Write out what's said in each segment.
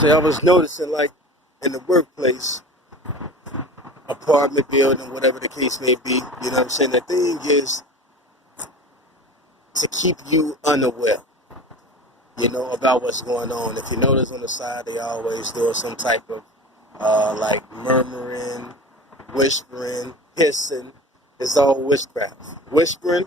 So I was noticing, like, in the workplace, apartment building, whatever the case may be, you know what I'm saying? The thing is to keep you unaware, about what's going on. If you notice on the side, they always do some type of, like, murmuring, whispering, hissing. It's all witchcraft. Whispering,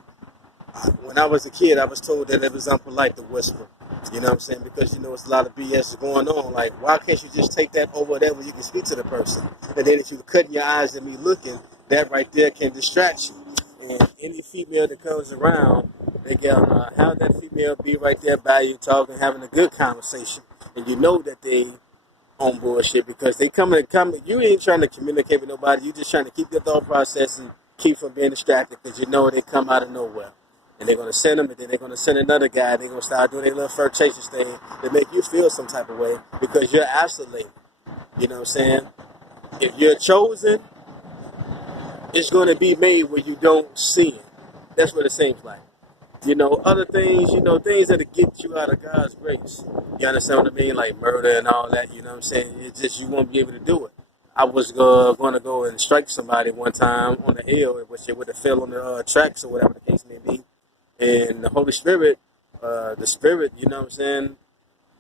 when I was a kid, I was told that it was unpolite to whisper. You know what I'm saying? Because, it's a lot of BS going on. Like, why can't you just take that over there where you can speak to the person? And then if you cut your eyes at me looking, that right there can distract you. And any female that comes around, they can have that female be right there by you, talking, having a good conversation. And you know that they on bullshit because they come. You ain't trying to communicate with nobody. You just trying to keep your thought process and keep from being distracted because they come out of nowhere. And they're going to send them, and then they're going to send another guy, and they're going to start doing their little flirtatious thing to make you feel some type of way because you're isolated. You know what I'm saying? If you're chosen, it's going to be made where you don't see it. That's what it seems like. Other things, things that'll get you out of God's grace. You understand what I mean? Like murder and all that, you know what I'm saying? It's just you won't be able to do it. I was going to go and strike somebody one time on the hill, which it would have fell on the tracks or whatever the case may be. And the Holy Spirit, the Spirit, you know what I'm saying,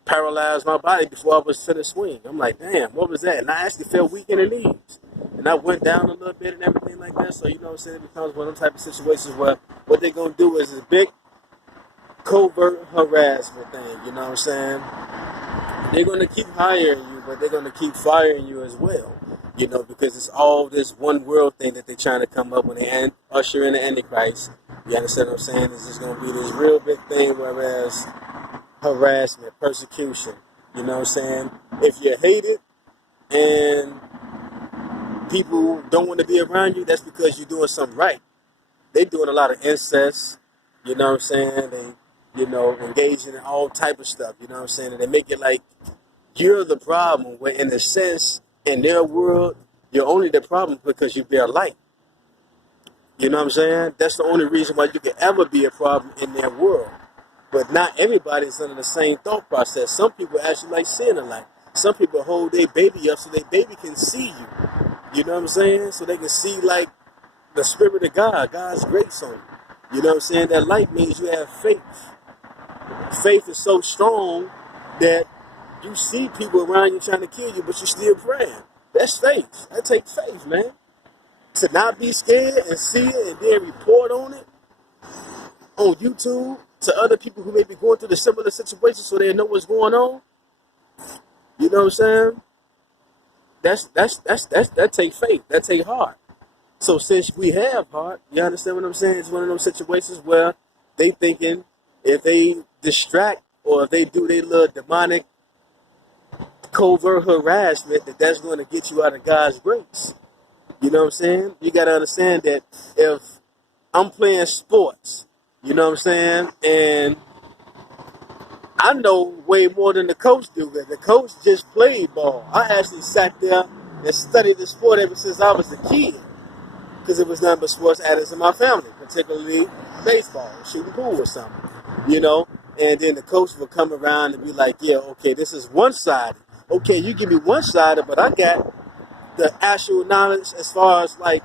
paralyzed my body before I was finished swing. I'm like, damn, what was that? And I actually felt weak in the knees. And I went down a little bit and everything like that. So, you know what I'm saying, it becomes one of them type of situations where what they're going to do is a big covert harassment thing, you know what I'm saying? They're going to keep hiring you, but they're going to keep firing you as well, because it's all this one world thing that they're trying to come up when they usher in the Antichrist. You understand what I'm saying? It's just going to be this real big thing, whereas harassment, persecution, you know what I'm saying? If you're hated and people don't want to be around you, that's because you're doing something right. They're doing a lot of incest, you know what I'm saying? They, engaging in all type of stuff, you know what I'm saying? And they make it like you're the problem, where in a sense, in their world, you're only the problem because you bear light. You know what I'm saying? That's the only reason why you can ever be a problem in their world. But not everybody's under the same thought process. Some people actually like seeing the light. Some people hold their baby up so their baby can see you. You know what I'm saying? So they can see like the Spirit of God, God's grace on you. You know what I'm saying? That light means you have faith. Faith is so strong that you see people around you trying to kill you, but you're still praying. That's faith. That takes faith, man. To not be scared and see it and then report on it on YouTube to other people who may be going through the similar situation so they know what's going on. You know what I'm saying? That take faith. That take heart. So since we have heart, you understand what I'm saying? It's one of those situations where they thinking if they distract or if they do their little demonic covert harassment, that's going to get you out of God's grace. You know what I'm saying? You got to understand that if I'm playing sports, you know what I'm saying, and I know way more than the coach do. The coach just played ball. I actually sat there and studied the sport ever since I was a kid because it was nothing but sports addicts in my family, particularly baseball, shooting pool or something, And then the coach would come around and be like, yeah, okay, this is one-sided. Okay, you give me one-sided, but I got the actual knowledge as far as like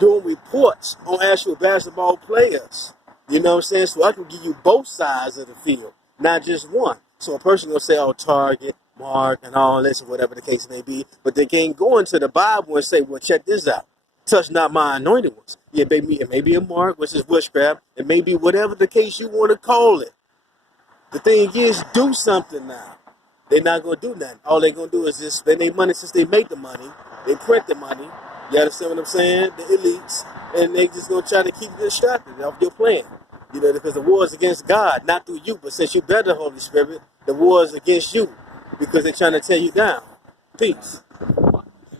doing reports on actual basketball players. You know what I'm saying? So I can give you both sides of the field, not just one. So a person will say, oh, target, mark, and all this, or whatever the case may be, but they can't go into the Bible and say, well, check this out. Touch not my anointed ones. Yeah, baby, it may be a mark, which is witchcraft. It may be whatever the case you want to call it. The thing is, do something now. They're not going to do nothing. All they're going to do is just spend their money since they make the money. They print the money. You understand what I'm saying? The elites. And they just going to try to keep you distracted off your plan. Because the war is against God, not through you. But since you bear the Holy Spirit, the war is against you because they're trying to tear you down. Peace.